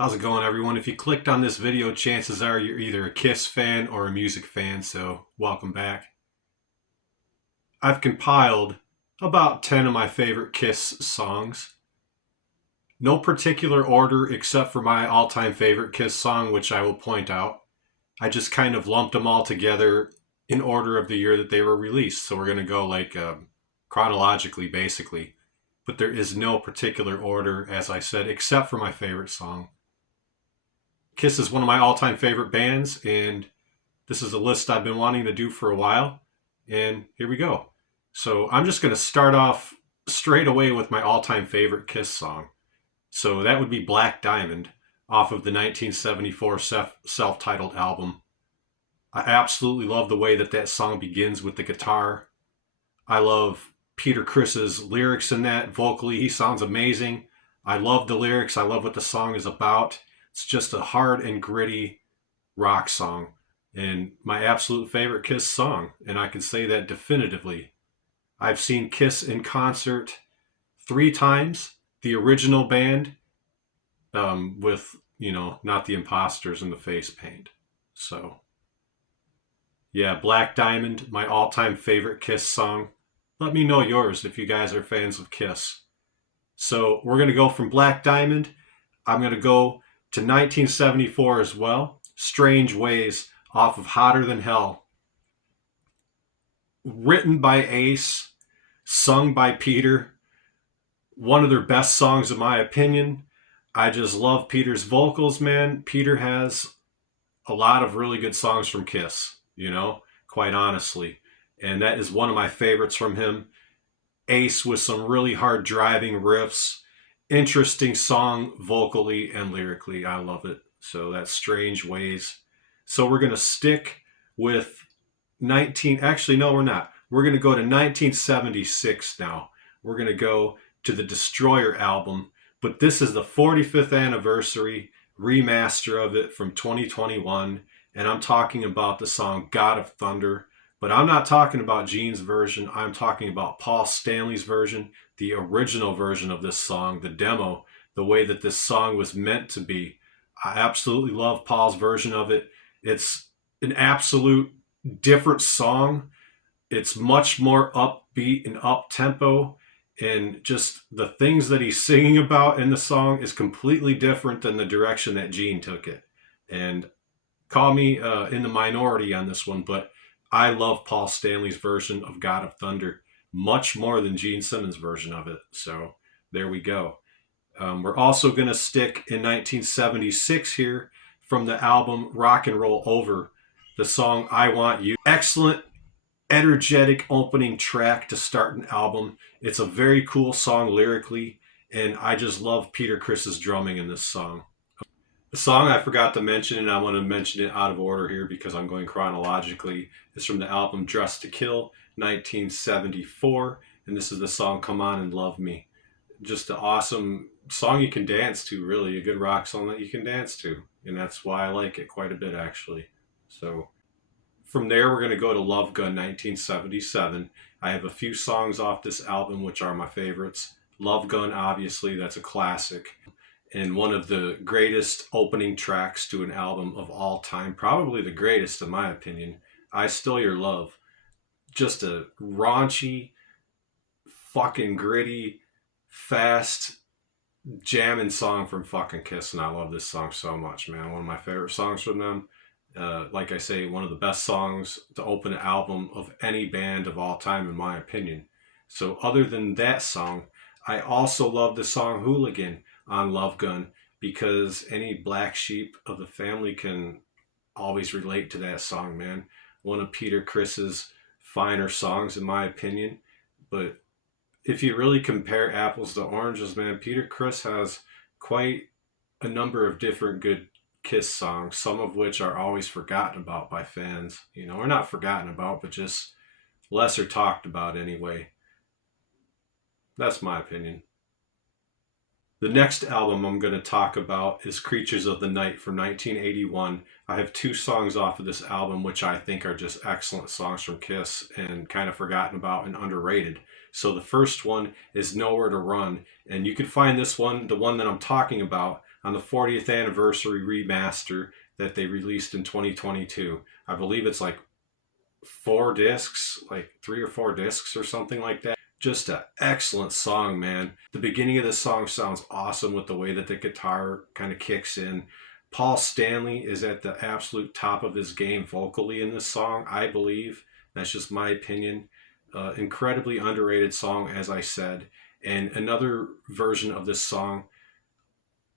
How's it going, everyone? If you clicked on this video, chances are you're either a Kiss fan or a music fan, so welcome back. I've compiled about 10 of my favorite Kiss songs. No particular order except for my all-time favorite Kiss song, which I will point out. I just kind of lumped them all together in order of the year that they were released. So we're going to go chronologically, basically. But there is no particular order, as I said, except for my favorite song. Kiss is one of my all-time favorite bands, and this is a list I've been wanting to do for a while, and here we go. So I'm just going to start off straight away with my all-time favorite Kiss song. So that would be Black Diamond off of the 1974 self-titled album. I absolutely love the way that song begins with the guitar. I love Peter Criss's lyrics in that. Vocally, he sounds amazing. I love the lyrics. I love what the song is about. It's just a hard and gritty rock song and my absolute favorite Kiss song. And I can say that definitively. I've seen Kiss in concert 3 times. The original band with, not the imposters and the face paint. So, yeah, Black Diamond, my all-time favorite Kiss song. Let me know yours if you guys are fans of Kiss. So we're going to go from Black Diamond. I'm going to go to 1974 as well. Strange Ways off of Hotter Than Hell. Written by Ace, sung by Peter. One of their best songs in my opinion. I just love Peter's vocals, man. Peter has a lot of really good songs from Kiss, quite honestly. And that is one of my favorites from him. Ace with some really hard driving riffs. Interesting song vocally and lyrically. I love it. So that's Strange Ways. So we're going to stick with actually, no, we're not. We're going to go to 1976 now. We're going to go to the Destroyer album. But this is the 45th anniversary remaster of it from 2021. And I'm talking about the song God of Thunder. But I'm not talking about Gene's version. I'm talking about Paul Stanley's version, the original version of this song, the demo, the way that this song was meant to be. I absolutely love Paul's version of it. It's an absolute different song. It's much more upbeat and up-tempo. And just the things that he's singing about in the song is completely different than the direction that Gene took it. And call me in the minority on this one, but I love Paul Stanley's version of God of Thunder much more than Gene Simmons' version of it. So there we go. We're also going to stick in 1976 here from the album Rock and Roll Over, the song I Want You. Excellent, energetic opening track to start an album. It's a very cool song lyrically, and I just love Peter Criss's drumming in this song. The song I forgot to mention, and I want to mention it out of order here because I'm going chronologically, is from the album Dressed to Kill, 1974, and this is the song Come On and Love Me. Just an awesome song you can dance to, really, a good rock song that you can dance to, and that's why I like it quite a bit, actually. So from there, we're going to go to Love Gun, 1977. I have a few songs off this album which are my favorites. Love Gun, obviously, that's a classic. And one of the greatest opening tracks to an album of all time, probably the greatest in my opinion, I Still Your Love. Just a raunchy, fucking gritty, fast, jamming song from fucking Kiss, and I love this song so much, man. One of my favorite songs from them. Like I say, one of the best songs to open an album of any band of all time, in my opinion. So other than that song, I also love the song Hooligan on Love Gun, because any black sheep of the family can always relate to that song, man. One of Peter Criss's finer songs, in my opinion. But if you really compare apples to oranges, man, Peter Criss has quite a number of different good Kiss songs, some of which are always forgotten about by fans. Or not forgotten about, but just lesser talked about anyway. That's my opinion. The next album I'm going to talk about is Creatures of the Night from 1981. I have 2 songs off of this album which I think are just excellent songs from Kiss and kind of forgotten about and underrated. So the first one is Nowhere to Run, and you can find this one, the one that I'm talking about, on the 40th anniversary remaster that they released in 2022. I believe it's like 4 discs, like 3 or 4 discs or something like that. Just an excellent song, man. The beginning of this song sounds awesome with the way that the guitar kind of kicks in. Paul Stanley is at the absolute top of his game vocally in this song, I believe. That's just my opinion. Incredibly underrated song, as I said. And another version of this song,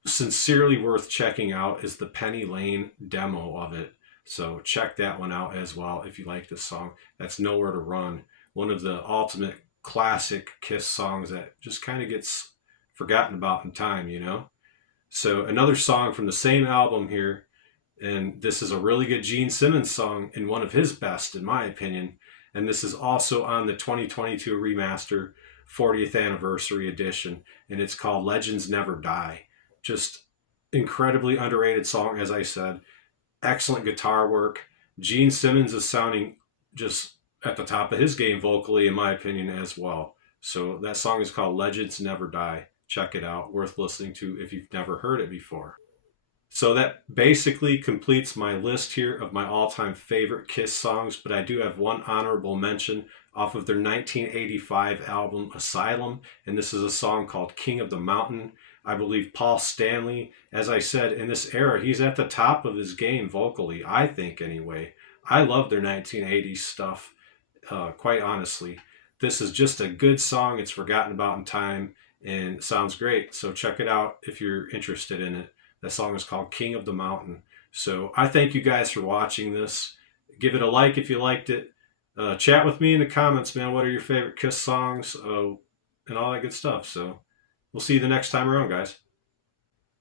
sincerely worth checking out, is the Penny Lane demo of it. So check that one out as well if you like this song. That's Nowhere to Run. One of the ultimate classic Kiss songs that just kind of gets forgotten about in time, you know? So another song from the same album here, and this is a really good Gene Simmons song and one of his best in my opinion. And this is also on the 2022 remaster 40th anniversary edition, and it's called Legends Never Die. Just incredibly underrated song, as I said. Excellent guitar work. Gene Simmons is sounding just at the top of his game vocally, in my opinion, as well. So that song is called Legends Never Die. Check it out. Worth listening to if you've never heard it before. So that basically completes my list here of my all-time favorite Kiss songs, but I do have one honorable mention off of their 1985 album Asylum, and this is a song called King of the Mountain. I believe Paul Stanley, as I said, in this era, he's at the top of his game vocally, I think anyway. I love their 1980s stuff, quite honestly. This is just a good song. It's forgotten about in time and sounds great. So check it out if you're interested in it. That song is called King of the Mountain. So I thank you guys for watching this. Give it a like if you liked it. Chat with me in the comments, man. What are your favorite Kiss songs and all that good stuff. So we'll see you the next time around, guys.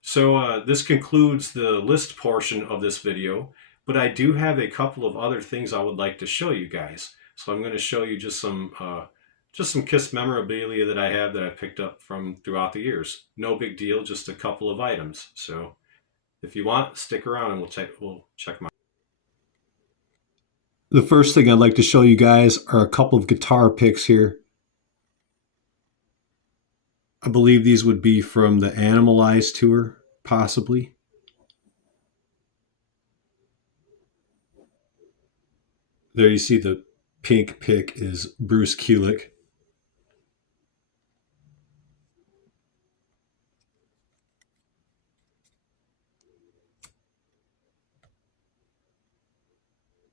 So this concludes the list portion of this video, but I do have a couple of other things I would like to show you guys. So I'm going to show you just some Kiss memorabilia that I have that I picked up from throughout the years. No big deal, just a couple of items. So if you want, stick around and we'll check them out. The first thing I'd like to show you guys are a couple of guitar picks here. I believe these would be from the Animalize tour, possibly. There you see the pink pick is Bruce Kulick.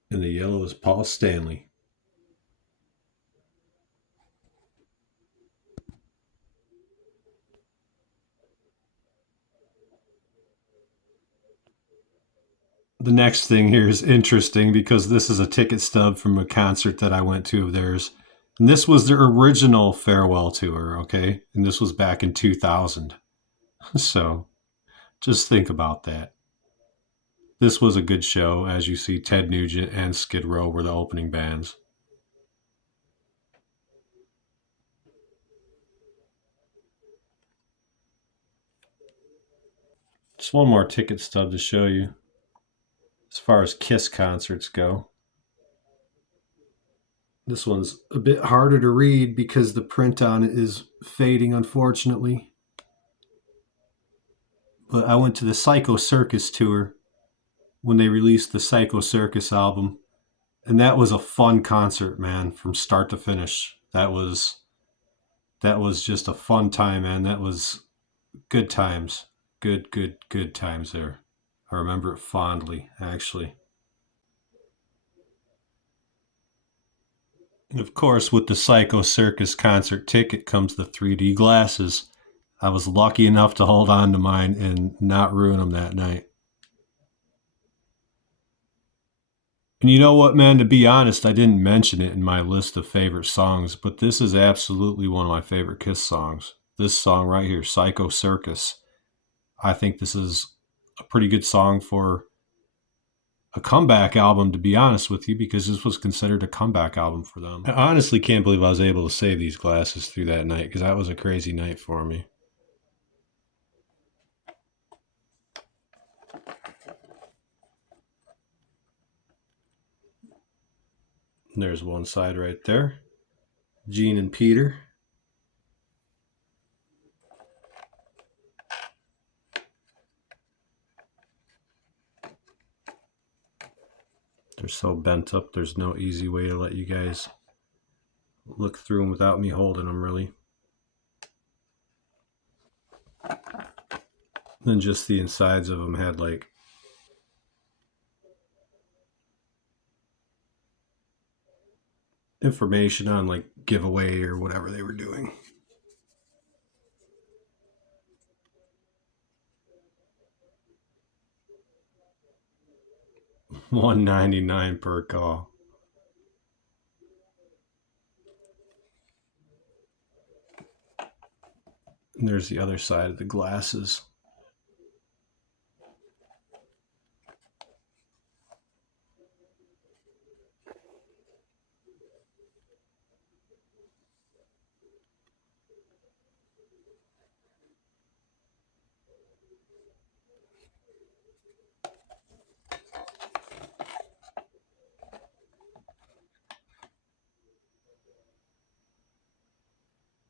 And the yellow is Paul Stanley. The next thing here is interesting because this is a ticket stub from a concert that I went to of theirs. And this was their original farewell tour, okay? And this was back in 2000. So just think about that. This was a good show. As you see, Ted Nugent and Skid Row were the opening bands. Just one more ticket stub to show you as far as Kiss concerts go. This one's a bit harder to read because the print on it is fading, unfortunately. But I went to the Psycho Circus tour when they released the Psycho Circus album, and that was a fun concert, man, from start to finish. That was just a fun time, man. That was good times. Good times there. I remember it fondly, actually. And of course, with the Psycho Circus concert ticket comes the 3D glasses. I was lucky enough to hold on to mine and not ruin them that night. And you know what, man? To be honest, I didn't mention it in my list of favorite songs, but this is absolutely one of my favorite Kiss songs. This song right here, Psycho Circus. I think this is a pretty good song for a comeback album, to be honest with you, because this was considered a comeback album for them. I honestly can't believe I was able to save these glasses through that night, because that was a crazy night for me. There's one side right there. Gene and Peter. They're so bent up, there's no easy way to let you guys look through them without me holding them, really. Then just the insides of them had like information on like giveaway or whatever they were doing. $1.99 per call. And there's the other side of the glasses.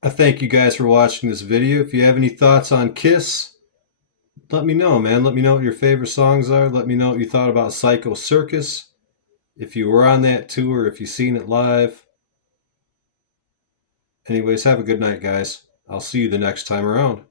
I thank you guys for watching this video. If you have any thoughts on Kiss, let me know, man. Let me know what your favorite songs are. Let me know what you thought about Psycho Circus. If you were on that tour, if you've seen it live. Anyways, have a good night, guys. I'll see you the next time around.